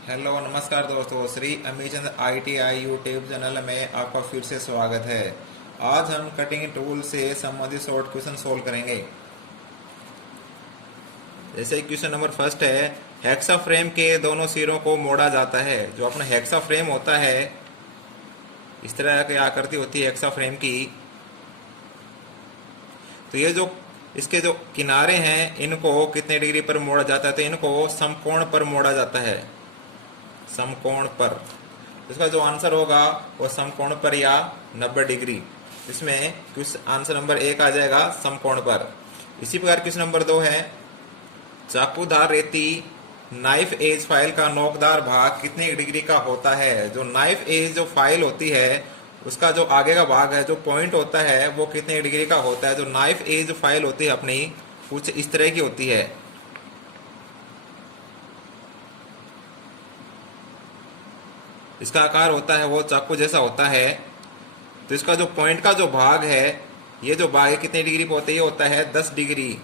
Hello नमस्कार दोस्तों, Shri Amichand ITI YouTube channel में आपका फिर से स्वागत है। आज हम कटिंग टूल से संबंधित शॉर्ट क्वेश्चन सोल्व करेंगे। जैसे क्वेश्चन नंबर फर्स्ट है, हेक्सा फ्रेम के दोनों सिरों को मोड़ा जाता है। जो अपना हेक्सा फ्रेम होता है, इस तरह की आकृति होती है हेक्सा फ्रेम की। तो ये जो इसके जो किनारे हैं, इनको कितने डिग्री पर मोड़ा जाता है? तो इनको समकोण पर मोड़ा जाता है, समकोण पर। इसका जो आंसर होगा वो समकोण पर या 90 डिग्री। इसमें क्वेश्चन आंसर नंबर 1 आ जाएगा, समकोण पर। इसी प्रकार क्वेश्चन नंबर 2 है, चाकूदार रेती नाइफ एज फाइल का नोकदार भाग कितने डिग्री का होता है? जो नाइफ एज जो फाइल होती है, उसका जो आगे का भाग है, जो पॉइंट होता है, वो कितने डिग्री का होता है? जो नाइफ एज जो फाइल होती है अपनी, कुछ इस तरह की होती है। इसका आकार होता है वो चाकू जैसा होता है। तो इसका जो पॉइंट का जो भाग है, ये जो भाग है कितने डिग्री पे होता है? ये होता है 10 डिग्री।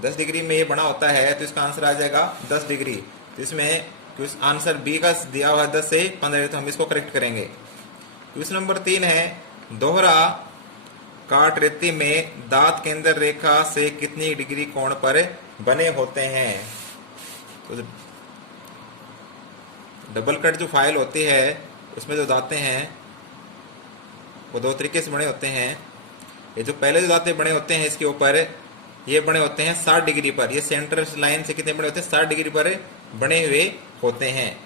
10 डिग्री में ये बना होता है, तो इसका आंसर आ जाएगा 10 डिग्री। तो इसमें क्वेश्चन आंसर बी का दिया हुआ है 10 से 15, तो हम इसको करेक्ट करेंगे। क्वेश्चन नंबर 3 है, दोहरा काट रेती में दांत केंद्र रेखा से कितनी डिग्री कोण पर बने होते हैं? तो डबल कट जो फाइल होती है, उसमें जो दांते हैं वो दो तरीके से बने होते हैं। ये जो पहले जो दांते बने होते हैं इसके ऊपर, ये बने होते हैं 60 डिग्री पर। ये सेंटर लाइन से कितने बने होते हैं? 60 डिग्री पर बने हुए होते हैं।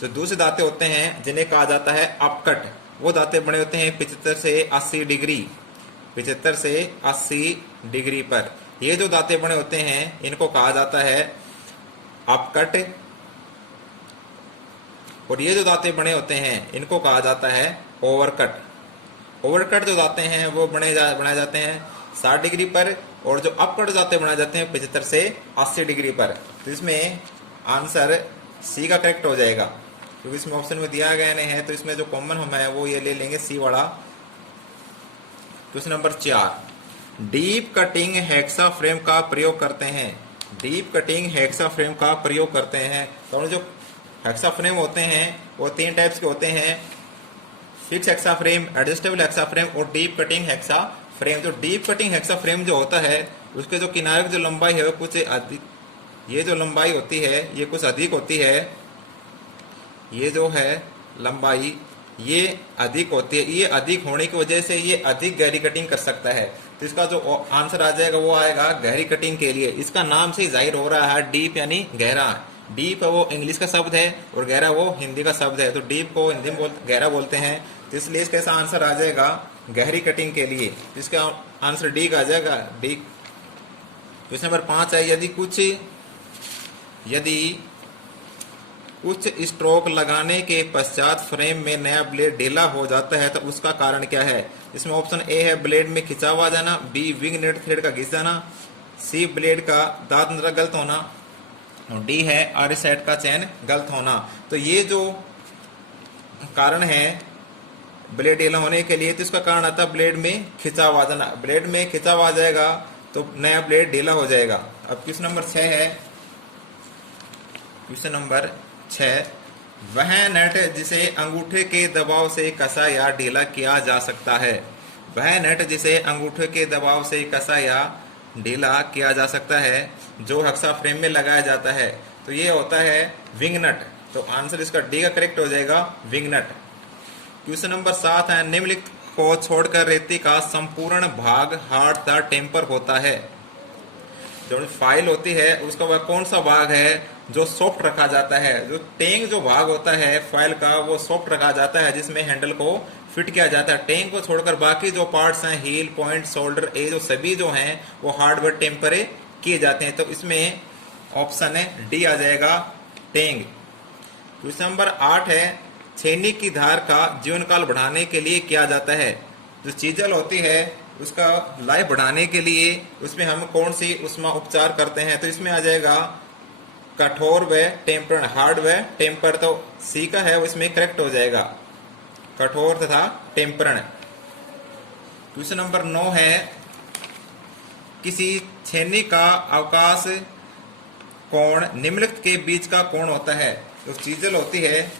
जो दूसरे दांते होते हैं जिन्हें कहा जाता है अपकट, वो दांते बने होते हैं 75 से 80 डिग्री, 75 से 80 डिग्री पर। ये जो दांते बने होते हैं इनको कहा जाता है अपकट, और ये जो दांते बने होते हैं इनको कहा जाता है ओवरकट। ओवरकट जो दांते हैं वो बनाए जाते हैं 60 डिग्री पर, और जो अपकट दांते बनाए जाते हैं 75 से 80 डिग्री पर। तो इसमें आंसर सी का करेक्ट हो जाएगा, क्योंकि इसमें ऑप्शन में दिया गया नहीं है। तो इसमें जो कॉमन हम है वो ये ले लेंगे, सी वाला। Question number 4, deep cutting hexa frame का प्रयोग करते हैं। डीप कटिंग हेक्सा फ्रेम का प्रयोग करते हैं। तो जो हेक्सा फ्रेम होते हैं वो 3 टाइप्स के होते हैं, fix hexa frame, adjustable hexa frame और डीप कटिंग हेक्सा फ्रेम। जो डीप कटिंग हेक्सा फ्रेम जो होता है, उसके जो किनारे की जो लंबाई है वो कुछ अधिक, ये जो लंबाई होती है ये कुछ अधिक होती है। ये जो है लंबाई ये अधिक होती है। ये अधिक होने की वजह से ये अधिक गहरी कटिंग कर सकता है। तो इसका जो आंसर आ जाएगा वो आएगा गहरी कटिंग के लिए। इसका नाम से जाहिर हो रहा है, डीप यानी गहरा। डीप है वो इंग्लिश का शब्द है और गहरा वो हिंदी का शब्द है। तो डीप को हिंदी में गहरा बोलते हैं, तो इसलिए इसका ऐसा आंसर आ जाएगा गहरी कटिंग के लिए। इसका आंसर डी का आ जाएगा, डी। क्वेश्चन नंबर 5 है, यदि कुछ स्ट्रोक लगाने के पश्चात फ्रेम में नया ब्लेड ढीला हो जाता है तो उसका कारण क्या है? इसमें ऑप्शन ए है ब्लेड में खिंचाव आ जाना, बी विंग नेट थ्रेड का घिस जाना, सी ब्लेड का दांत नरक गलत होना, और डी है आर सेट का चैन गलत होना। तो ये जो कारण है ब्लेड ढीला होने के लिए, तो इसका कारण आता है ब्लेड में खिंचाव आ जाना। ब्लेड में खिंचाव आ जाएगा तो नया ब्लेड ढीला हो जाएगा। अब क्वेश्चन नंबर 6 है, क्वेश्चन नंबर 6, वह नट जिसे अंगूठे के दबाव से कसा या ढीला किया जा सकता है। वह नट जिसे अंगूठे के दबाव से कसा या ढीला किया जा सकता है जो हेक्सा फ्रेम में लगाया जाता है, तो ये होता है विंग नट। तो आंसर इसका डी का करेक्ट हो जाएगा, विंग नट। क्वेश्चन नंबर 7 है, निम्नलिखित को छोड़कर रेती का संपूर्ण भाग हार्ड द टेम्पर होता है। जो फाइल होती है उसका वह कौन सा भाग है जो सॉफ्ट रखा जाता है? जो टेंग जो भाग होता है फाइल का वो सॉफ्ट रखा जाता है, जिसमें हैंडल को फिट किया जाता है। टेंग को छोड़कर बाकी जो पार्ट्स हैं, हील, पॉइंट, शोल्डर, ये जो सभी जो हैं वो हार्ड व टेम्परे किए जाते हैं। तो इसमें ऑप्शन है डी आ जाएगा, टेंग। क्वेश्चन नंबर 8 है, छेनी की धार का जीवन काल बढ़ाने के लिए किया जाता है। जो चीजल होती है उसका लाइफ बढ़ाने के लिए उसमें हम कौन सी उष्मा उपचार करते हैं? तो इसमें आ जाएगा कठोर व टेम्पर, हार्ड व टेम्पर। तो सी का है वो इसमें करेक्ट हो जाएगा, कठोर तथा टेम्परण। क्वेश्चन नंबर 9 है, किसी छेनी का अवकाश कोण निम्नलिखित के बीच का कोण होता है। तो चीजल होती है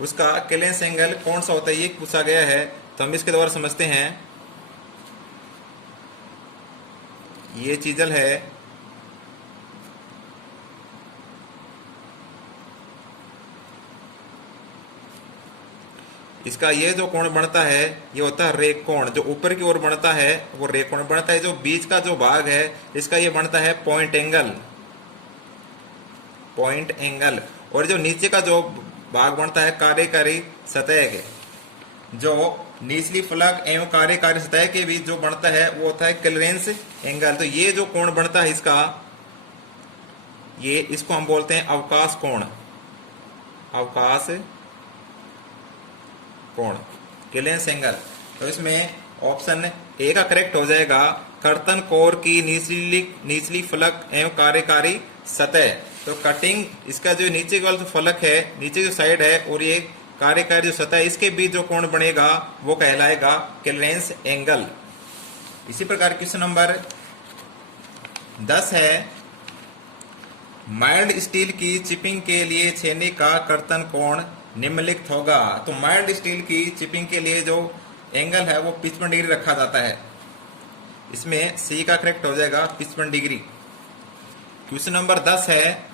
उसका क्लेरेंस एंगल कौन सा होता है ये पूछा गया है। तो हम इसके द्वारा समझते हैं। ये चीजल है, इसका ये जो कोण बनता है ये होता है रेख कोण। जो ऊपर की ओर बनता है वो रेख कोण बनता है। जो बीच का जो भाग है इसका ये बनता है पॉइंट एंगल, पॉइंट एंगल। और जो नीचे का जो भाग बनता है कार्यकारी सतह के, जो निचली फलक एवं कार्यकारी सतह के बीच जो बनता है वो होता है क्लीयरेंस एंगल। तो ये जो कोण बनता है इसका, ये इसको हम बोलते हैं अवकाश कोण, अवकाश कोण, क्लीयरेंस एंगल। तो इसमें ऑप्शन ए का करेक्ट हो जाएगा, कर्तन कोर की निचली फलक एवं कार्यकारी सतह। तो कटिंग इसका जो नीचे वाला जो फलक है, नीचे जो साइड है और ये कार्यकारी जो सतह है, इसके बीच जो कोण बनेगा वो कहलाएगा क्लीयरेंस एंगल। इसी प्रकार क्वेश्चन नंबर 10 है, माइल्ड स्टील की चिपिंग के लिए छेनी का कर्तन कोण निम्नलिखित होगा। तो माइल्ड स्टील की चिपिंग के लिए जो एंगल है वो 55 डिग्री रखा जाता है। इसमें सी का करेक्ट हो जाएगा 55 डिग्री। क्वेश्चन नंबर 10 है,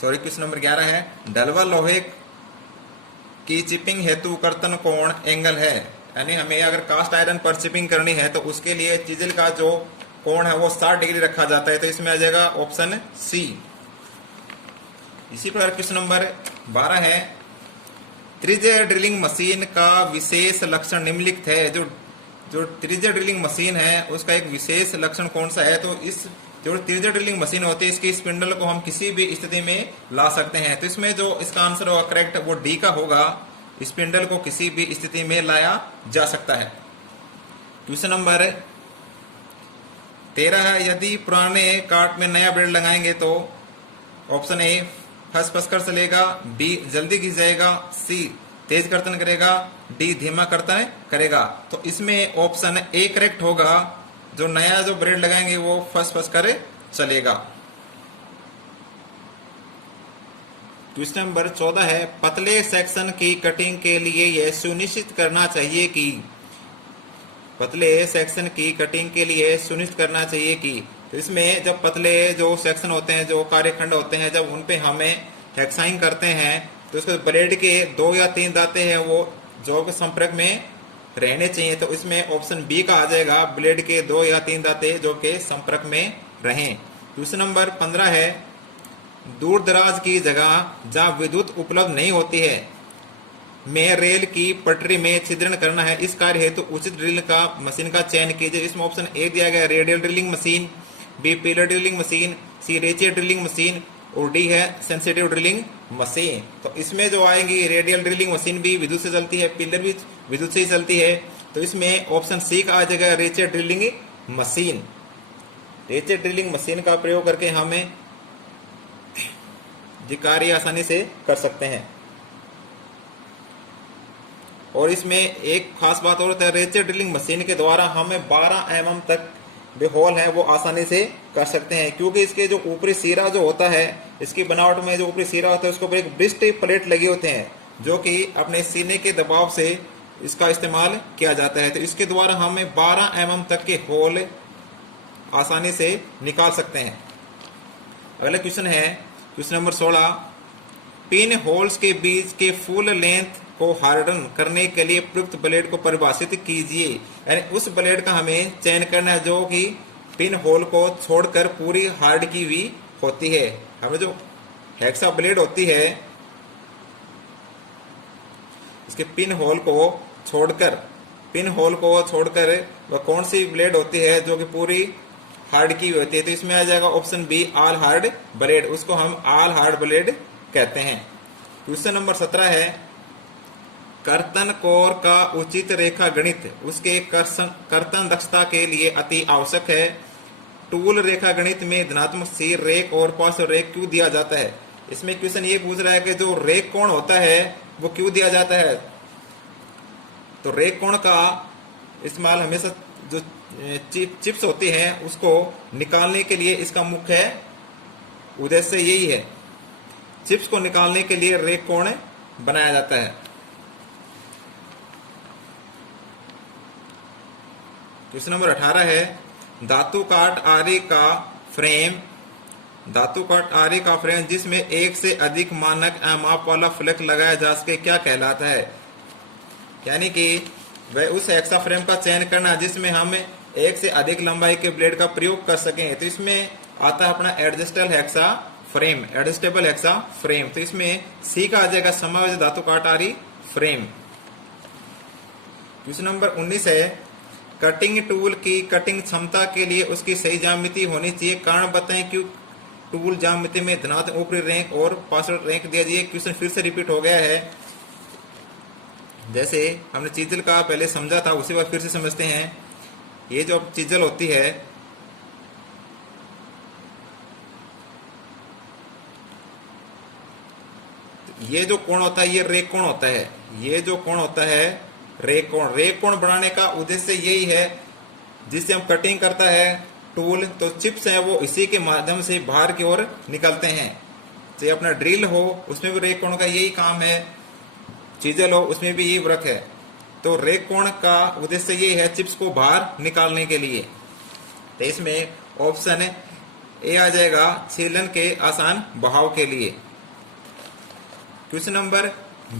सॉरी क्वेश्चन नंबर 11 है, ढलवा लोहे की चिपिंग हेतु कर्तन कोण एंगल है। यानी हमें अगर कास्ट आयरन पर चिपिंग करनी है तो उसके लिए चिजल का जो कोण है वो 60 डिग्री रखा जाता है। तो इसमें आ जाएगा ऑप्शन सी। इसी प्रकार क्वेश्चन नंबर 12 है, त्रिज्या ड्रिलिंग मशीन का विशेष लक्षण निम्नलिखित है। जो त्रिज्या ड्रिलिंग मशीन है उसका एक विशेष लक्षण कौन सा है। तो इस जो त्रिज्या ड्रिलिंग मशीन होती है इसकी स्पिंडल को हम किसी भी स्थिति में ला सकते हैं। तो इसमें जो इसका आंसर होगा करेक्ट वो डी का होगा, स्पिंडल को किसी भी स्थिति में लाया जा सकता है। क्वेश्चन नंबर 13 है, यदि पुराने काट में नया ब्लेड लगाएंगे तो ऑप्शन ए फंस फंस कर चलेगा, बी जल्दी घिस जाएगा, सी तेज कर्तन करेगा, डी धीमा कर्तन करेगा। तो इसमें ऑप्शन ए करेक्ट होगा, जो नया जो ब्लेड लगाएंगे वो फंस फंस कर चलेगा। क्वेश्चन नंबर 14 है, पतले सेक्शन की कटिंग के लिए यह सुनिश्चित करना चाहिए कि, पतले सेक्शन की कटिंग के लिए सुनिश्चित करना चाहिए कि। तो इसमें जब पतले जो सेक्शन होते हैं, जो कार्यखंड होते हैं, जब उनपे हमें हेक्साइंग करते हैं तो उसके ब्लेड के 2 या 3 दांते हैं वो जॉब के संपर्क में रहने चाहिए। तो इसमें ऑप्शन बी का आ जाएगा, ब्लेड के 2 या 3 दांते जो के संपर्क में रहें। क्वेश्चन नंबर 15 है, दूर दराज की जगह जहां विद्युत उपलब्ध नहीं होती है में रेल की पटरी में छिद्रण करना है, इस कार्य हेतु उचित ड्रिल का मशीन का चयन कीजिए। इसमें ऑप्शन ए दिया गया radial drilling machine, B pillar drilling machine, C रेचियर ड्रिलिंग मशीन और डी है सेंसिटिव ड्रिलिंग मशीन। तो इसमें जो आएंगी रेडियल ड्रिलिंग मशीन भी विद्युत से चलती है, पिलर भी विद्युत से ही चलती है। तो इसमें ऑप्शन सी का आ जाएगा रेचियर ड्रिलिंग मशीन। रेचियर ड्रिलिंग मशीन का प्रयोग करके हमें ये कार्य आसानी से कर सकते हैं। और इसमें एक खास बात और होता है, रेचियर ड्रिलिंग मशीन के द्वारा हमें 12 mm तक जो होल है वो आसानी से कर सकते हैं, क्योंकि इसके जो ऊपरी सिरा जो होता है, इसकी बनावट में जो ऊपरी सिरा होता है उसके ऊपर एक ब्रिस्ट प्लेट लगे होते हैं जो कि अपने सीने के दबाव से इसका इस्तेमाल किया जाता है। तो इसके द्वारा हमें 12 mm तक के होल आसानी से निकाल सकते हैं। अगला क्वेश्चन है क्वेश्चन नंबर 16, पिन होल्स के बीच के फुल लेंथ को हार्डन करने के लिए प्रयुक्त ब्लेड को परिभाषित कीजिए। यानी उस ब्लेड का हमें चयन करना है जो कि पिन होल को छोड़कर पूरी हार्ड की हुई होती है। हमें जो हेक्सा ब्लेड होती है इसके पिन होल को छोड़कर वह कौन सी ब्लेड होती है जो कि पूरी हार्ड की हुई होती है। तो इसमें आ जाएगा option be all hard blade, उसको हम ऑल हार्ड ब्लेड कहते हैं। क्वेश्चन नंबर 17 है, कर्तन कोर का उचित रेखा गणित उसके कर्तन दक्षता के लिए अति आवश्यक है। टूल रेखा गणित में धनात्मक सी रेख और पार्श्व रेख क्यों दिया जाता है। इसमें क्वेश्चन ये पूछ रहा है कि जो रेख कोण होता है वो क्यों दिया जाता है। तो रेख कोण का इस्तेमाल हमेशा जो चिप्स होती हैं उसको निकालने के लिए इसका मुख्य उद्देश्य यही है। चिप्स को निकालने के लिए रेक कोण बनाया जाता है। क्वेश्चन नंबर 18 है धातु काट आरी का फ्रेम, धातु काट आरी का फ्रेम जिसमें एक से अधिक मानक माप वाला फ्लैक लगाया जा सके क्या कहलाता है। यानी कि वह उस हेक्सा फ्रेम का चयन करना जिसमें हम एक से अधिक लंबाई के ब्लेड का प्रयोग कर सकें। तो इसमें आता है अपना adjustable hexa frame, adjustable hexa frame. तो इसमें सी का आ जाएगा समायोजित धातु काट आरी फ्रेम। क्वेश्चन नंबर 19 है कटिंग टूल की कटिंग क्षमता के लिए उसकी सही ज्यामिति होनी चाहिए, कारण बताएं क्यों टूल ज्यामिति में धनात्मक ऊपरी रैंक और पार्श्व रैंक दिया जाए। क्वेश्चन फिर से रिपीट हो गया है, जैसे हमने चीजल का पहले समझा था उसी बार फिर से समझते हैं। ये जो चीजल होती है ये जो कोण होता है ये रेक कोण होता है, ये जो कोण होता है रेक कोण। रेक कोण बनाने का उद्देश्य यही है जिससे हम कटिंग करता है टूल तो चिप्स है वो इसी के माध्यम से बाहर की ओर निकलते हैं। चाहे अपना ड्रिल हो उसमें भी रेक कोण का यही काम है, चीजल हो उसमें भी यही वर्क है। तो रेक कोण का उद्देश्य ये है चिप्स को बाहर निकालने के लिए। तो इसमें ऑप्शन ए आ जाएगा छीलन के आसान बहाव के लिए। क्वेश्चन नंबर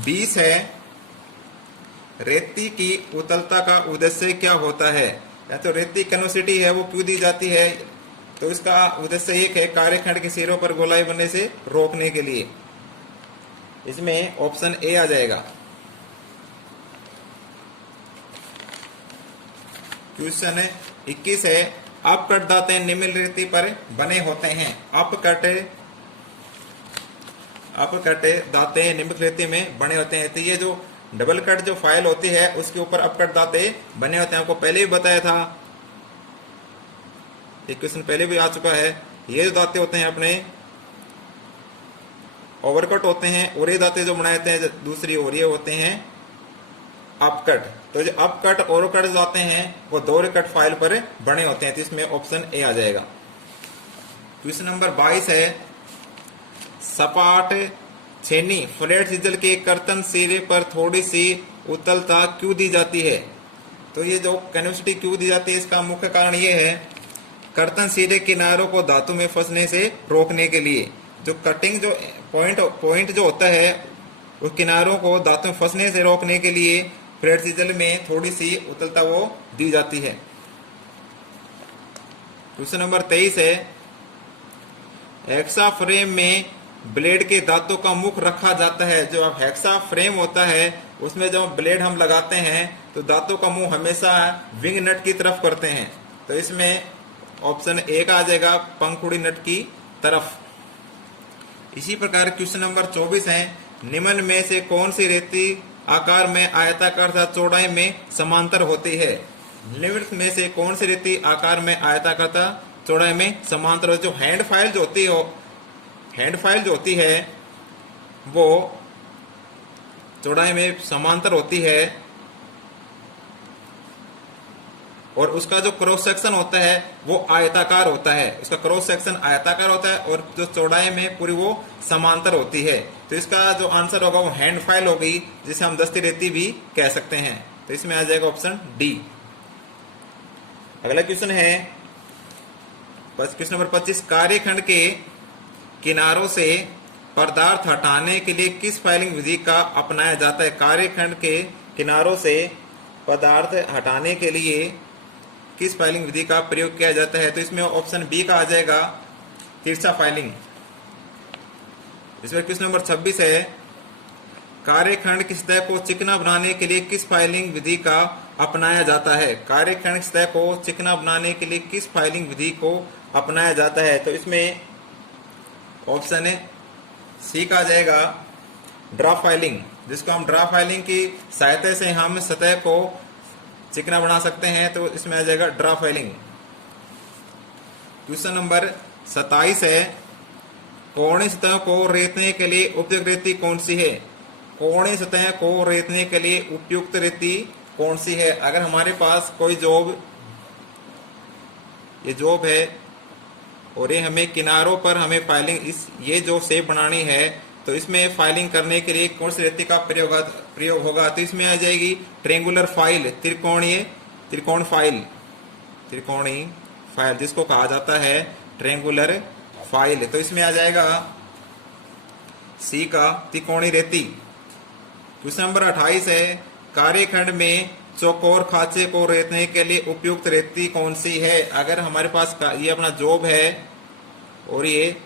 20 है रेती की उतलता का उद्देश्य क्या होता है। या तो रेती कनोसिटी है वो क्यों दी जाती है, तो इसका उद्देश्य एक है कार्यखंड के सिरों पर गोलाई बनने से रोकने के लिए। इसमें ऑप्शन ए आ जाएगा। क्वेश्चन 21 है अपकट दांते निम्न रेती पर बने होते हैं। अपकटे दांते निम्न रेती में बने होते हैं। तो ये जो डबल कट जो फाइल होती है उसके ऊपर अपकट दांते बने होते हैं, आपको पहले भी बताया था, एक क्वेश्चन पहले भी आ चुका है। ये जो दांते होते हैं अपने ओवरकट होते हैं और ये दांते जो बनाए जाते हैं दूसरी ओर ये होते हैं अपकट। तो जो अपकट और कट जाते हैं वो दो कट फाइल पर बने होते हैं। तो इसमें ऑप्शन ए आ जाएगा। क्वेश्चन नंबर 22 है सपाट छेनी फ्लैट चीजल के कर्तन सिरे पर थोड़ी सी उतलता क्यों दी जाती है। तो ये जो कन्वेक्सिटी क्यों दी जाती है इसका मुख्य कारण ये है कर्तन सिरे किनारों को धातु में फंसने से रोकने के लिए। जो कटिंग जो पॉइंट जो होता है उस किनारों को धातु में फंसने से रोकने के लिए फ्लैट चीजल में थोड़ी सी उतलता वो दी जाती है। क्वेश्चन नंबर 23 है हेक्सा फ्रेम में ब्लेड के दांतों का मुख रखा जाता है। जो हेक्सा फ्रेम होता है उसमें जब ब्लेड हम लगाते हैं तो दांतों का मुंह हमेशा विंग नट की तरफ करते हैं। तो इसमें ऑप्शन ए का आ जाएगा पंखुड़ी नट की तरफ। इसी प्रकार क्वेश्चन नंबर 24 है निम्न में से कौन सी रेती आकार में आयताकार तथा चौड़ाई में समांतर होती है। निम्न में से कौन सी रेती आकार में आयताकार तथा चौड़ाई में समांतर। जो हैंड फाइल जो होती है वो चौड़ाई में समांतर होती है और उसका जो क्रॉस सेक्शन होता है वो आयताकार होता है। उसका क्रॉस सेक्शन आयताकार होता है और जो चौड़ाई में पूरी वो समांतर होती है। तो इसका जो आंसर होगा वो हैंड फाइल होगी जिसे हम दस्ती रेती भी कह सकते हैं। तो इसमें आ जाएगा ऑप्शन डी। अगला क्वेश्चन है क्वेश्चन नंबर 25 कार्यखंड के किनारों से पदार्थ हटाने के लिए किस फाइलिंग विधि का अपनाया जाता है। कार्यखंड के किनारों से पदार्थ हटाने के लिए किस फाइलिंग विधि का प्रयोग किया जाता है। तो इसमें ऑप्शन बी का आ जाएगा तिरछा फाइलिंग। इसमें क्वेश्चन नंबर 26 है कार्यखंड की सतह को चिकना बनाने के लिए किस फाइलिंग विधि का अपनाया जाता है। कार्यखंड की सतह को चिकना बनाने के लिए किस फाइलिंग विधि को अपनाया जाता है। तो इसमें ऑप्शन है सी का आ जाएगा ड्रॉप फाइलिंग, जिसको हम ड्रॉप फाइलिंग की सहायता से हम सतह को चिकना बना सकते हैं। तो इसमें आ जाएगा ड्रॉप फाइलिंग। क्वेश्चन नंबर 27 है कोणीय सतह को रेतने के लिए उपयुक्त रेती कौन सी है। कोणीय सतह को रेतने के लिए उपयुक्त रेती कौन सी है। अगर हमारे पास कोई जॉब ये जॉब है और ये हमें किनारों पर हमें फाइलिंग ये जो शेप बनानी है, तो इसमें फाइलिंग करने के लिए कौन सी रेती का प्रयोग होगा? तो इसमें आ जाएगी ट्रेंगुलर फाइल, त्रिकोण त्रिकोणी फाइल जिसको कहा जाता है ट्रेंगुलर फाइल। तो इसमें आ जाएगा सी का त्रिकोणी रेती। क्वेश्चन नंबर 28 है, कार्यखंड में चौकोर खांचे को रेतने के लिए उपयुक्त रेती कौन सी है? अगर हमारे पास ये अपना जॉब है और ये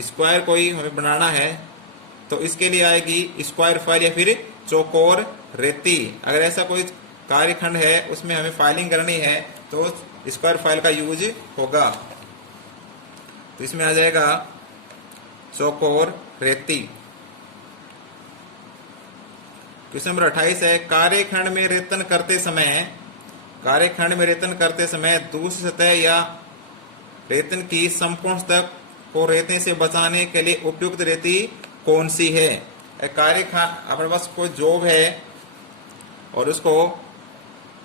स्क्वायर कोई हमें बनाना है, तो इसके लिए आएगी स्क्वायर फाइल या फिर चौकोर रेती। अगर ऐसा कोई कार्यखंड है उसमें हमें फाइलिंग करनी है तो स्क्वायर फाइल का यूज होगा। तो इसमें आ जाएगा चौकोर रेती। क्वेश्चन नंबर 28 है, कार्यखंड में रेतन करते समय दूसरी सतह या रेतन की संपूर्ण सतह को रेतने से बचाने के लिए उपयुक्त रेती कौन सी है? कार्यखंड अपने पास कोई जॉब है और उसको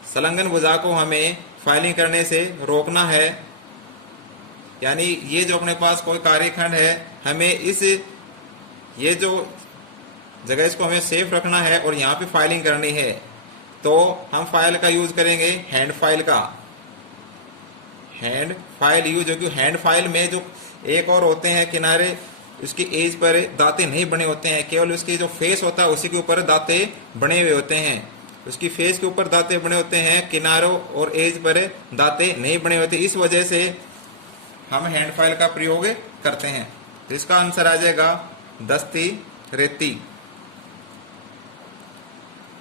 संलग्न भुजा को हमें फाइलिंग करने से रोकना है, यानी ये जो अपने पास कोई कार्यखंड है, हमें ये जो जगह इसको हमें सेफ रखना है और यहाँ पे फाइलिंग करनी है, तो हम फाइल का यूज करेंगे हैंड फाइल यूज होगी। हैंड फाइल में जो एक और होते हैं किनारे, उसकी एज पर दांते नहीं बने होते हैं, केवल उसकी जो फेस होता है उसी के ऊपर दांते बने हुए होते हैं। उसकी फेस के ऊपर दांते बने होते हैं, किनारों और एज पर दांते नहीं बने होते। इस वजह से हम हैंड फाइल का प्रयोग करते हैं। तो इसका आंसर आ जाएगा दस्ती रेती।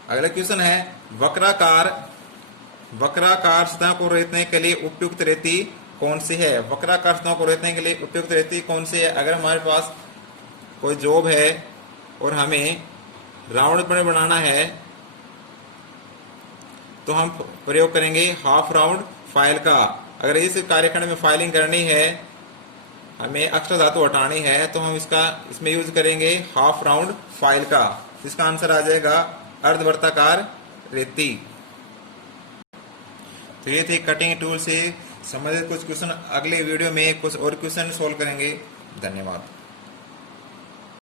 अगला क्वेश्चन है, वक्राकार सतह को रेतने के लिए उपयुक्त रेती कौन सी है? वक्राकार सतह को रेतने के लिए उपयुक्त रेती कौन सी है? अगर हमारे पास कोई जॉब है और हमें राउंड पर बनाना है तो हम प्रयोग करेंगे हाफ राउंड फाइल का। अगर इस कार्यखंड में फाइलिंग करनी है, हमें अक्षर धातु हटानी है, तो हम इसमें यूज करेंगे हाफ राउंड फाइल का। इसका आंसर आ जाएगा अर्धवर्ताकार रेती। तो ये थे कटिंग टूल से संबंधित कुछ क्वेश्चन। अगले वीडियो में कुछ और क्वेश्चन सोल्व करेंगे। धन्यवाद।